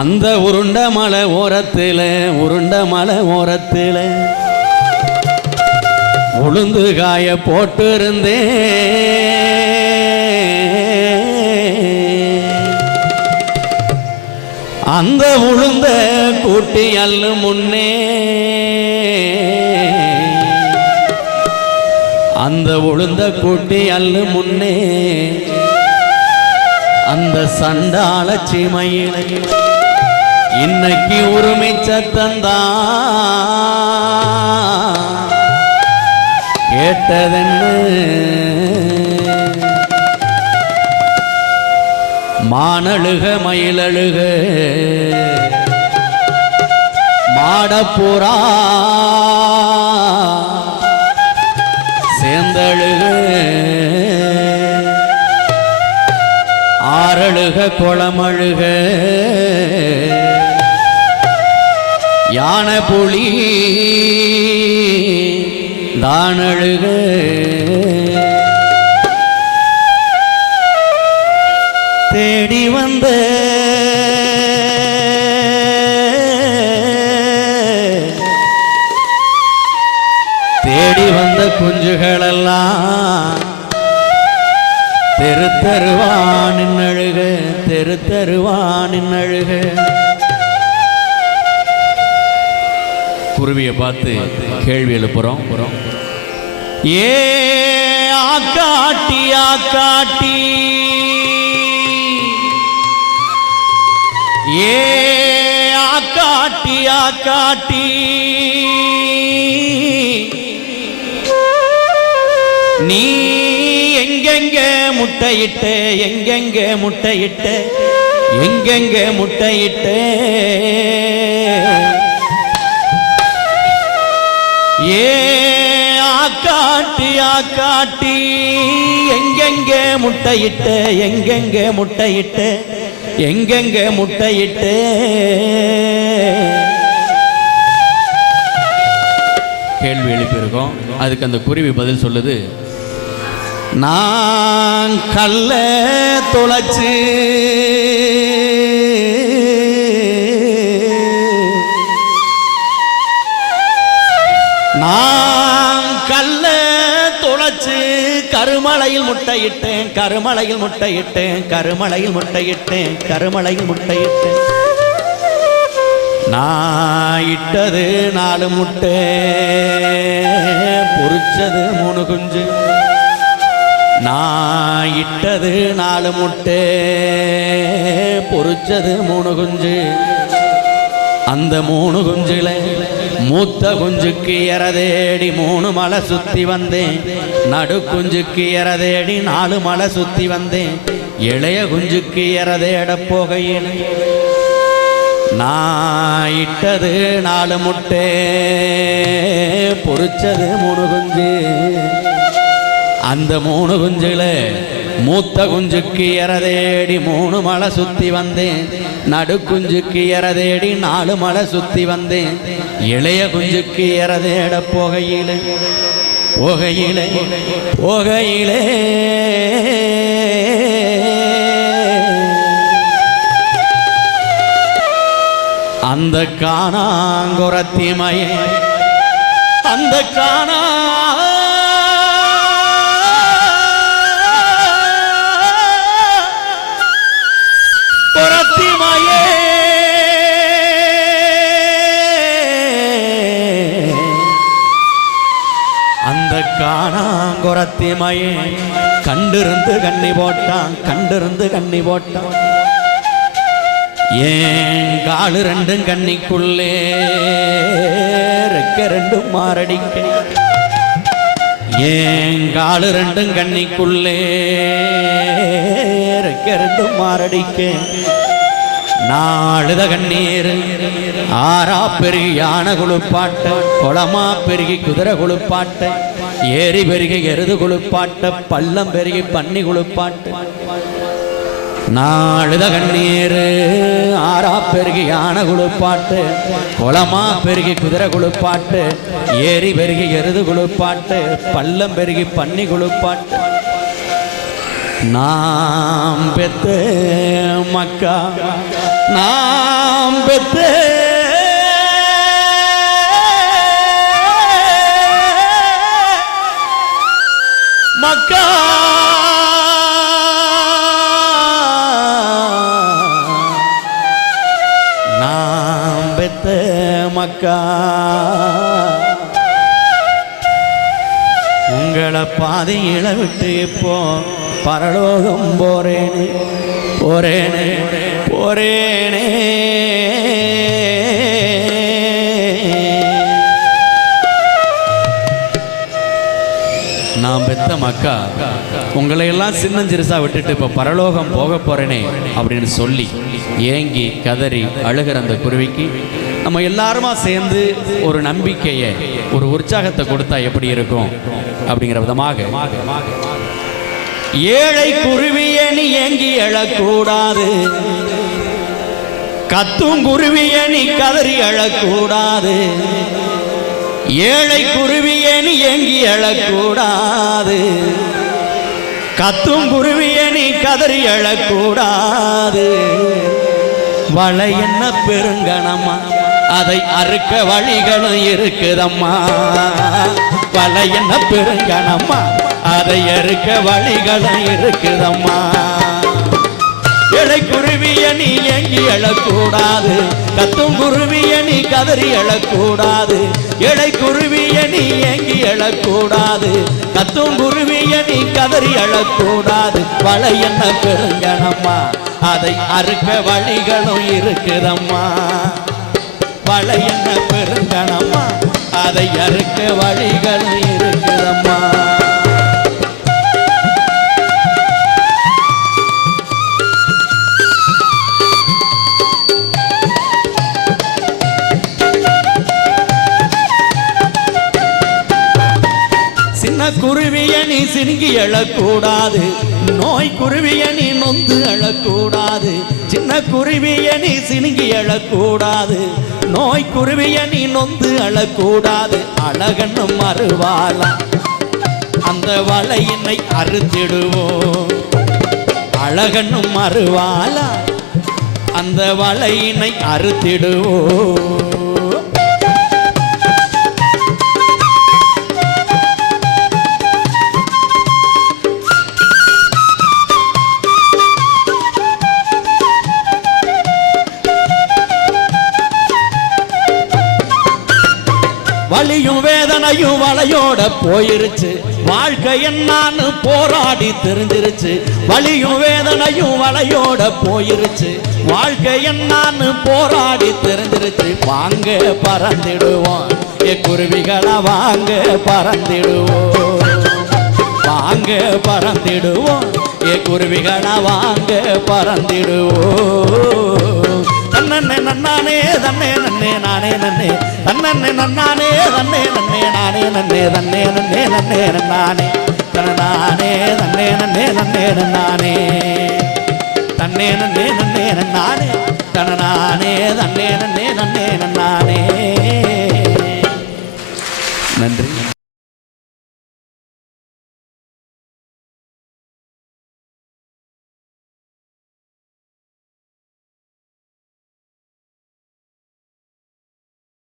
அந்த உருண்ட மலை ஓரத்தில் உருண்ட மலை ஓரத்தில். உளுந்து காய போட்டிருந்தே அந்த உளுந்த கூட்டி அல்லு முன்னே. அந்த உளுந்த கூட்டி அல்லு முன்னே. அந்த சண்டாள சீமையில. இன்னைக்கு உரிமை சத்தந்தா கேட்டதென்னு மானழுக மயிலழுக. மாடப்புறா சேந்தழுக. ஆறழுக குளமழுக. யானை புலி தானழுக தேடி வந்த தேடி வந்த குஞ்சுகளெல்லாம் தெரு தருவான் அழுக தெரு தருவான் அழுக. குருவியை பார்த்து கேள்வி எழுப்புறோம். ஏ ஆக்காட்டி ஆக்காட்டி. ஏ ஆக்காட்டி ஆக்காட்டி. நீ எங்கெங்க முட்டையிட்ட எங்கெங்க முட்டையிட்ட எங்கெங்க முட்டையிட்ட? ஏ ஆக்காட்டி ஆக்காட்டி எங்கெங்க முட்டையிட்ட எங்கெங்க முட்டையிட்ட எங்கெங்க முட்டையிட்ட. கேள்வி எழுப்பியிருக்கோம். அதுக்கு அந்த குருவி பதில் சொல்லுது. நான் கல்ல தொலைச்சு நான் கல்ல துளச்சு கருமலையில் முட்டையிட்டேன் கருமலையில் முட்டையிட்டேன் கருமலையில் முட்டையிட்டேன் கருமலையில் முட்டையிட்டேன். நான் இட்டது நாலு முட்டை பொறிச்சது மூணு குஞ்சு. நான் இட்டது நாலு முட்டை பொரிச்சது மூணு குஞ்சு. அந்த மூணு குஞ்சுல மூத்த குஞ்சுக்கு எறதேடி மூணு மலை சுத்தி வந்தேன். நடு குஞ்சுக்கு எறதேடி நாலு மலை சுத்தி வந்தேன். இளைய குஞ்சுக்கு எறதேட போகையில் நான் இட்டது நாலு முட்டை பொரிச்சது மூணு குஞ்சு. அந்த மூணு குஞ்சுகளை மூத்த குஞ்சுக்கு எறதேடி மூணு மலை சுத்தி வந்தேன் நடு குஞ்சுக்கு எறதேடி நாலு மலை சுத்தி வந்தேன் இளைய குஞ்சுக்கு எறதேட போகையிலே போகையிலே போகையிலே. அந்த காணாங்குரத்திமையே அந்த காணா காணாங்குரத்திமயே. கண்டிருந்து கண்ணி போட்டான் கண்டிருந்து கண்ணி போட்டான். ஏன் காலு ரெண்டும் கண்ணிக்குள்ளே ரெக்க ரெண்டும் மாரடிக்க ஏன் காலு ரெண்டும் கண்ணிக்குள்ளே ரெக்க ரெண்டும் மாரடிக்க நாளுத கண்ணீர் ஆறா பெருகி யானை குழுப்பாட்ட குளமா பெருகி குதிரை குழுப்பாட்ட ஏரி பெருகி எருது குளிப்பாட்ட பள்ளம் பெருகி பன்னி குளிப்பாட்டு. நாழுத கண்ணீர் ஆறா பெருகி யானை குளிப்பாட்டு குளமா பெருகி குதிரை குளிப்பாட்டு ஏரி பெருகி எருது குளிப்பாட்டு பள்ளம் பெருகி பன்னி குளிப்பாட்டு. நாம் பெத்த மக்கா நாம் பெத்த மக்கா. நாம் பெத்த மக்கா. உங்களை பாதையில விட்டு இப்போ பரலோகம் போறேனே போறேனே போறேனே. அக்கா உங்களை எல்லாம் சின்னஞ்சிறுசா விட்டுட்டு இப்போ பரலோகம் போக போறேனே அப்படின்னு சொல்லி ஏங்கி கதறி அழுகிற அந்த குருவிக்கு நம்ம எல்லாருமா சேர்ந்து ஒரு நம்பிக்கையை ஒரு உற்சாகத்தை கொடுத்தா எப்படி இருக்கும் அப்படிங்கிற விதமாக ஏழை குருவியை நீ ஏங்கி எழக்கூடாது. கத்தும் குருவியை நீ கதறி எழக்கூடாது. ஏழை குருவியனி எங்கி ஏங்கி எழக்கூடாது. கத்தும் குருவியனி நீ கதறி எழக்கூடாது. வளை என்ன பெருங்கணமா அதை அறுக்க வழிகளும் இருக்குதம்மா. வளை என்ன பெருங்கணமா அதை அறுக்க வழிகளும் இருக்குதம்மா. இலை குருவிய நீ ஏங்கி எழக்கூடாது. கத்தும் குருவிய நீ கதறி எழக்கூடாது. இலை குருவிய நீ ஏங்கி எழக்கூடாது. கத்தும் குருவிய நீ கதறி எழக்கூடாது. வலை என்ன பெருங்கணம்மா அதை அறுக்க வழிகளும் இருக்குதம்மா. வலை என்ன பெருங்கணம்மா அதை அறுக்க வழிகளும் நீ சினுங்கி எழக்கூடாது. நோய் குருவிய நீ நொந்து எழக்கூடாது. சின்ன குருவிய நீ சினுங்கி எழக்கூடாது. நோய் குருவிய நீ நொந்து அழக்கூடாது அழகன்னும் அருவாளா. அந்த வலையினை அறுத்திடுவோம் அழகன்னும் அருவாளா. அந்த வலையினை அறுத்திடுவோம் வலியும் வலையோட போயிருச்சு. வாழ்க்கை என்னான்னு போராடி தெரிஞ்சிருச்சு. வலியும் வேதனையும் வலையோட போயிருச்சு. வாழ்க்கை என்னான்னு போராடி தெரிஞ்சிருச்சு. வாங்க பறந்துடுவோம். ஏ குருவிகளை வாங்க பறந்துடுவோம். வாங்க பறந்துடுவோம். ஏ குருவிகளை வாங்க பறந்துடுவோம். தன்னே நன்னானே தன்னே நன்னே நானே நன்னே. தன்னே நன்னானே தன்னே நன்னே நானே நன்னே. தன்னே நன்னே நன்னே நன்னானே. தன்னானே தன்னே நன்னே நன்னே நன்னானே. தன்னே நன்னே நன்னே நன்னானே. தன்னானே தன்னே நன்னே நன்னே